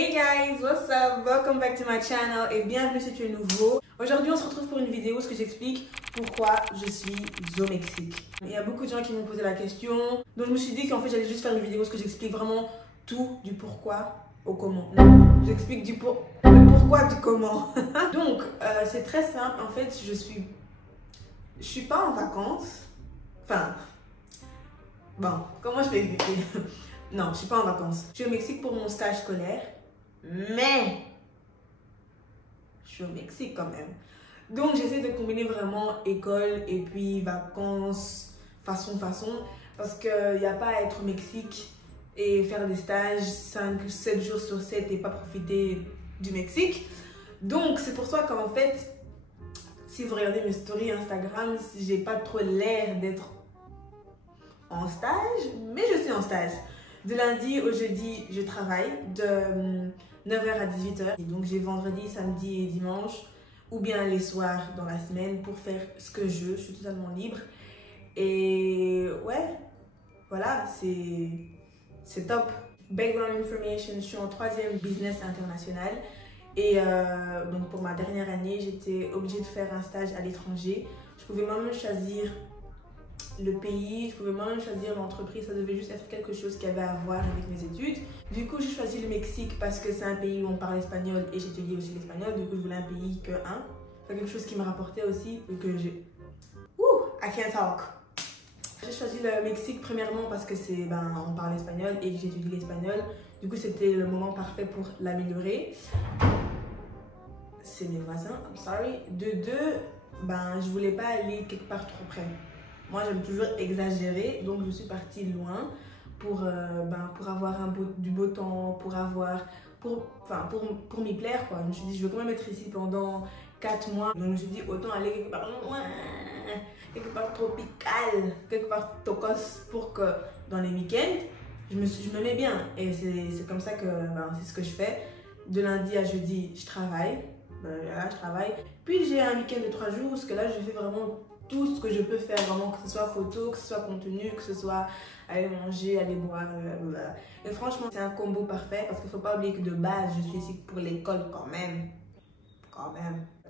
Hey guys, what's up? Welcome back to my channel et bienvenue si tu es nouveau. Aujourd'hui, on se retrouve pour une vidéo où je j'explique pourquoi je suis au Mexique. Il y a beaucoup de gens qui m'ont posé la question, donc je me suis dit qu'en fait j'allais juste faire une vidéo où j'explique vraiment tout du pourquoi au comment. Non, j'explique le pourquoi du comment. Donc, c'est très simple. En fait, je suis pas en vacances. Enfin, bon, comment je vais expliquer? Non, je suis pas en vacances. Je suis au Mexique pour mon stage scolaire, mais je suis au Mexique quand même. Donc j'essaie de combiner vraiment école et puis vacances, façon, parce qu'il n'y a pas à être au Mexique et faire des stages 7 jours sur 7 et pas profiter du Mexique. Donc c'est pour ça qu'en fait, si vous regardez mes stories Instagram, j'ai pas trop l'air d'être en stage, mais je suis en stage. De lundi au jeudi, je travaille de 9h à 18h. Et donc j'ai vendredi, samedi et dimanche, ou bien les soirs dans la semaine pour faire ce que je veux. Je suis totalement libre. Et ouais, voilà, c'est top. Background information, je suis en 3e business international. Et donc pour ma dernière année, j'étais obligée de faire un stage à l'étranger. Je pouvais même choisir le pays, je pouvais même choisir l'entreprise, ça devait juste être quelque chose qui avait à voir avec mes études. Du coup, j'ai choisi le Mexique parce que c'est un pays où on parle espagnol et j'étudie aussi l'espagnol. Du coup, je voulais un pays que un. C'est quelque chose qui me rapportait aussi et que j'ai... I can't talk. J'ai choisi le Mexique premièrement parce que on parle espagnol et que j'étudie l'espagnol. Du coup, c'était le moment parfait pour l'améliorer. C'est mes voisins, I'm sorry. De deux, je voulais pas aller quelque part trop près. Moi, j'aime toujours exagérer, donc je suis partie loin pour avoir du beau temps, pour m'y plaire, quoi. Je me suis dit, je veux quand même être ici pendant 4 mois. Donc, je me suis dit, autant aller quelque part loin, quelque part tropical, quelque part tocos, pour que dans les week-ends, je me mets bien. Et c'est comme ça que c'est ce que je fais. De lundi à jeudi, je travaille. Je travaille. Puis, j'ai un week-end de 3 jours, parce que là, je fais vraiment tout ce que je peux faire, vraiment, que ce soit photo, que ce soit contenu, que ce soit aller manger, aller boire. Et franchement, c'est un combo parfait parce qu'il ne faut pas oublier que de base, je suis ici pour l'école quand même.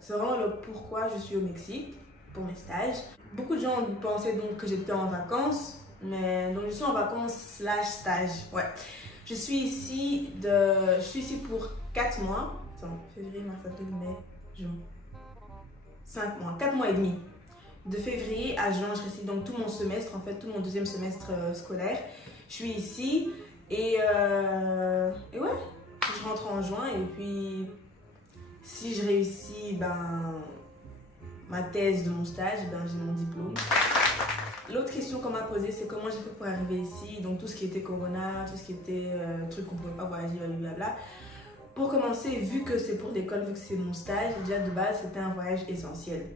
C'est vraiment le pourquoi je suis au Mexique pour mes stages. Beaucoup de gens pensaient donc que j'étais en vacances, mais donc je suis en vacances / stage. Ouais. Je suis ici pour 4 mois. Attends, février, mars, avril, mai, juin. 5 mois, 4 mois et demi. De février à juin, je reste donc tout mon semestre, en fait, tout mon 2e semestre scolaire. Je suis ici et ouais, je rentre en juin et puis si je réussis ma thèse de mon stage, j'ai mon diplôme. L'autre question qu'on m'a posée, c'est comment j'ai fait pour arriver ici, donc tout ce qui était corona, tout ce qui était truc qu'on ne pouvait pas voyager, blablabla. Pour commencer, vu que c'est pour l'école, vu que c'est mon stage, déjà de base, c'était un voyage essentiel.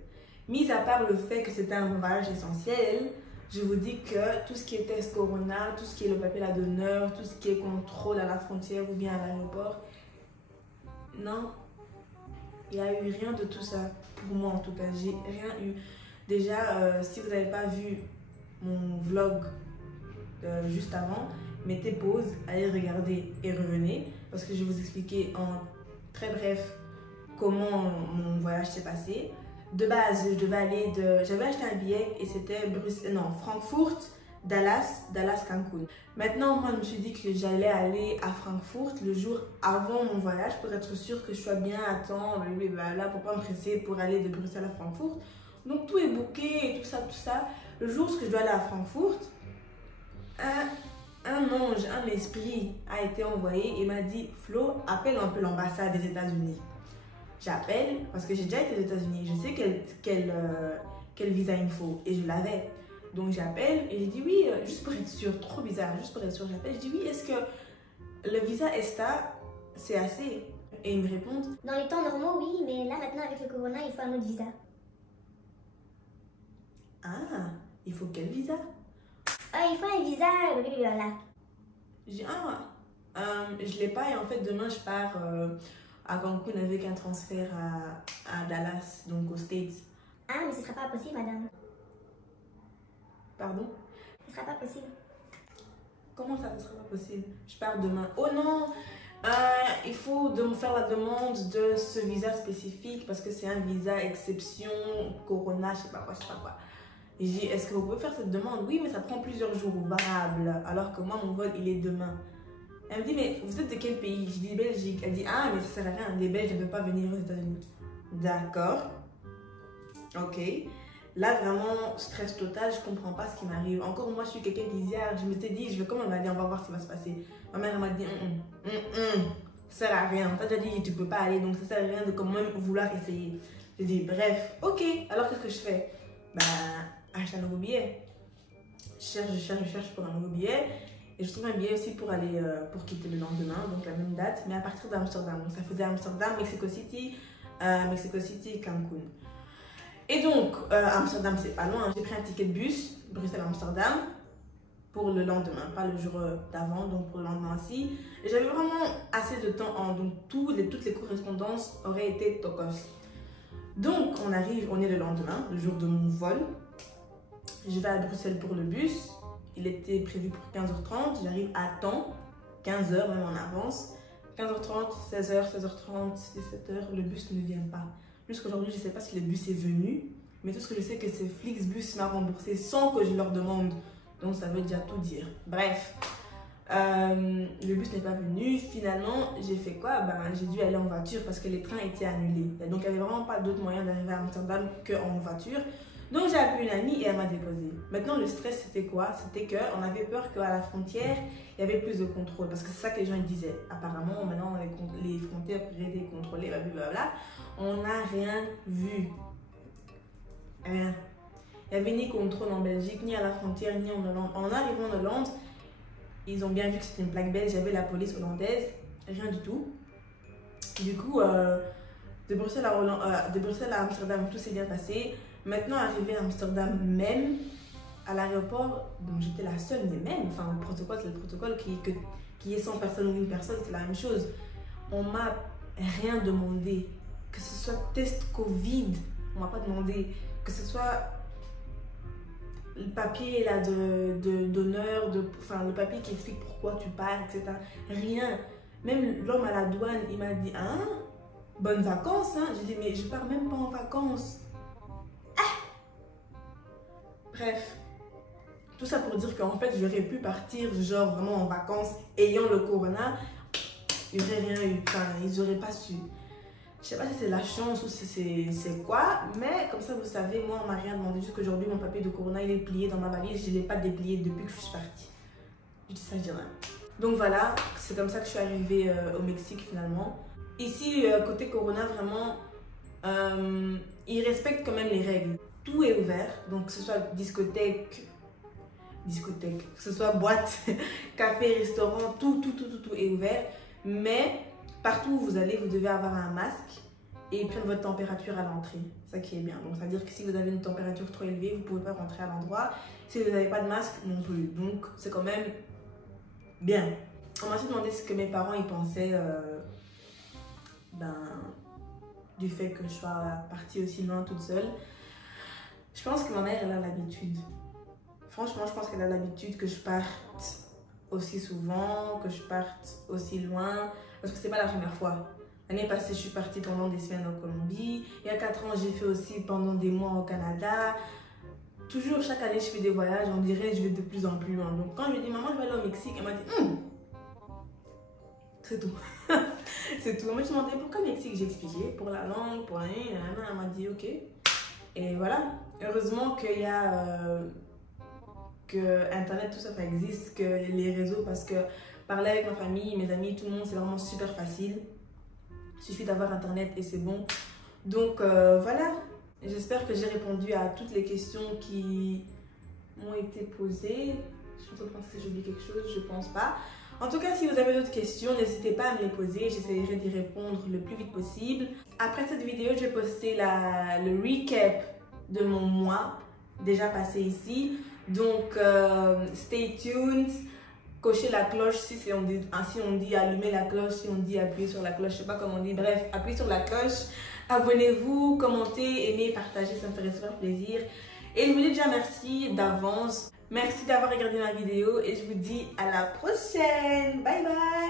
Mis à part le fait que c'était un voyage essentiel, je vous dis que tout ce qui est test corona, tout ce qui est le papier d'honneur, tout ce qui est contrôle à la frontière ou bien à l'aéroport, non, il n'y a eu rien de tout ça. Pour moi en tout cas, j'ai rien eu. Déjà, si vous n'avez pas vu mon vlog juste avant, mettez pause, allez regarder et revenez parce que je vais vous expliquer en très bref comment mon voyage s'est passé. De base, j'avais acheté un billet et c'était Francfort, Dallas, Cancun. Maintenant, moi, je me suis dit que j'allais aller à Francfort le jour avant mon voyage pour être sûre que je sois bien à temps, blablabla, pour pas me presser pour aller de Bruxelles à Francfort. Donc, tout est booké et tout ça. Le jour où je dois aller à Francfort, un ange, un esprit a été envoyé et m'a dit « Flo, appelle un peu l'ambassade des États-Unis ». J'appelle parce que j'ai déjà été aux États-Unis, je sais quel visa il me faut et je l'avais. Donc j'appelle et j'ai dit oui, juste pour être sûre, trop bizarre, juste pour être sûre, j'appelle, je dis oui, est-ce que le visa ESTA c'est assez? Et ils me répondent dans les temps normaux, oui, mais là maintenant avec le corona, il faut un autre visa. Ah, il faut quel visa? Il faut un visa, blablabla. Je dis je l'ai pas et en fait demain je pars à Cancun avec un transfert à Dallas, donc aux States. Ah, mais ce sera pas possible, madame. Pardon? Ce sera pas possible. Comment ça ne sera pas possible? Je pars demain. Oh non! faut faire la demande de ce visa spécifique parce que c'est un visa exception, Corona, je sais pas quoi. Et j'ai dit, est-ce que vous pouvez faire cette demande? Oui, mais ça prend plusieurs jours ouvrables, alors que moi, mon vol, il est demain. Elle me dit, mais vous êtes de quel pays? Je dis Belgique. Elle dit, ah, mais ça sert à rien, les Belges ne peuvent pas venir aux États-Unis. D'accord. Ok. Là, vraiment, stress total, je comprends pas ce qui m'arrive. Encore moi, je suis quelqu'un qui dit, je m'étais dit, je vais quand même aller, on va voir ce qui va se passer. Ma mère m'a dit, ça sert à rien. T'as déjà dit, tu peux pas aller, donc ça sert à rien de quand même vouloir essayer. J'ai dit, bref, ok, alors qu'est-ce que je fais? Bah, acheter un nouveau billet. Je cherche pour un nouveau billet. Et je trouve un billet aussi pour aller, pour quitter le lendemain, donc la même date, mais à partir d'Amsterdam. Donc ça faisait Amsterdam, Mexico City, Cancun. Et donc, Amsterdam, c'est pas loin. J'ai pris un ticket de bus, Bruxelles-Amsterdam, pour le lendemain, pas le jour d'avant, donc pour le lendemain aussi. Et j'avais vraiment assez de temps, donc toutes les correspondances auraient été tocos. Donc, on est le lendemain, le jour de mon vol. Je vais à Bruxelles pour le bus. Il était prévu pour 15h30. J'arrive à temps, 15h même en avance. 15h30, 16h, 16h30, 17h, le bus ne vient pas. Jusqu'aujourd'hui, je ne sais pas si le bus est venu, mais tout ce que je sais, que c'est Flixbus m'a remboursé sans que je leur demande. Donc ça veut déjà tout dire. Bref, le bus n'est pas venu. Finalement, j'ai fait quoi? J'ai dû aller en voiture parce que les trains étaient annulés. Donc il n'y avait vraiment pas d'autre moyen d'arriver à Amsterdam qu'en voiture. Donc j'ai appelé une amie et elle m'a déposé. Maintenant le stress c'était quoi? C'était qu'on avait peur qu'à la frontière il y avait plus de contrôle. Parce que c'est ça que les gens disaient. Apparemment maintenant les frontières pourraient être contrôlées, blablabla. On n'a rien vu. Rien. Il n'y avait ni contrôle en Belgique, ni à la frontière, ni en Hollande. En arrivant en Hollande, ils ont bien vu que c'était une plaque belge. Il y avait la police hollandaise. Rien du tout. Du coup, de Bruxelles à Amsterdam, tout s'est bien passé. Maintenant, arrivé à Amsterdam même, à l'aéroport, donc j'étais la seule, mais même, enfin le protocole, c'est le protocole qui est 100 personnes ou une personne, c'est la même chose. On m'a rien demandé, que ce soit test Covid, on m'a pas demandé, que ce soit le papier là d'honneur, enfin le papier qui explique pourquoi tu pars, etc. Rien. Même l'homme à la douane, il m'a dit, hein, bonnes vacances, hein. J'ai dit, mais je pars même pas en vacances. Bref, tout ça pour dire qu'en fait, j'aurais pu partir genre vraiment en vacances ayant le corona. Il n'y aurait rien eu, enfin, ils n'auraient pas su. Je sais pas si c'est la chance ou si c'est quoi, mais comme ça, vous savez, moi, on m'a rien demandé. Juste qu'aujourd'hui, mon papier de corona, il est plié dans ma valise. Je ne l'ai pas déplié depuis que je suis partie. Je dis ça, je dis rien. Donc voilà, c'est comme ça que je suis arrivée au Mexique finalement. Ici, côté corona, vraiment, ils respectent quand même les règles. Tout est ouvert, donc que ce soit discothèque, que ce soit boîte, café, restaurant, tout est ouvert. Mais partout où vous allez, vous devez avoir un masque et ils prennent votre température à l'entrée. Ça qui est bien. Donc ça veut dire que si vous avez une température trop élevée, vous ne pouvez pas rentrer à l'endroit. Si vous n'avez pas de masque, non plus. Donc c'est quand même bien. On m'a aussi demandé ce que mes parents y pensaient du fait que je sois partie aussi loin toute seule. Je pense que ma mère, elle a l'habitude. Franchement, je pense qu'elle a l'habitude que je parte aussi souvent, que je parte aussi loin. Parce que c'est pas la première fois. L'année passée, je suis partie pendant des semaines en Colombie. Il y a 4 ans, j'ai fait aussi pendant des mois au Canada. Toujours, chaque année, je fais des voyages. On dirait que je vais de plus en plus loin. Donc, quand je lui ai dit, maman, je vais aller au Mexique, elle m'a dit, c'est tout. C'est tout. Moi, je me demandais pourquoi le Mexique. J'ai expliqué pour la langue, pour la nuit. Elle m'a dit, ok. Et voilà. Heureusement qu'il y a que Internet, tout ça, ça existe, que les réseaux, parce que parler avec ma famille, mes amis, tout le monde, c'est vraiment super facile. Il suffit d'avoir Internet et c'est bon. Donc voilà. J'espère que j'ai répondu à toutes les questions qui m'ont été posées. Je pense que j'ai oublié quelque chose, je pense pas. En tout cas, si vous avez d'autres questions, n'hésitez pas à me les poser. J'essaierai d'y répondre le plus vite possible. Après cette vidéo, je vais poster le recap de mon mois déjà passé ici. Donc, stay tuned. Cochez la cloche si on dit allumer la cloche, si on dit appuyer sur la cloche, je sais pas comment on dit. Bref, appuyez sur la cloche. Abonnez-vous, commentez, aimez, partagez, ça me ferait super plaisir. Et je vous dis déjà merci d'avance. Merci d'avoir regardé ma vidéo et je vous dis à la prochaine. Bye bye.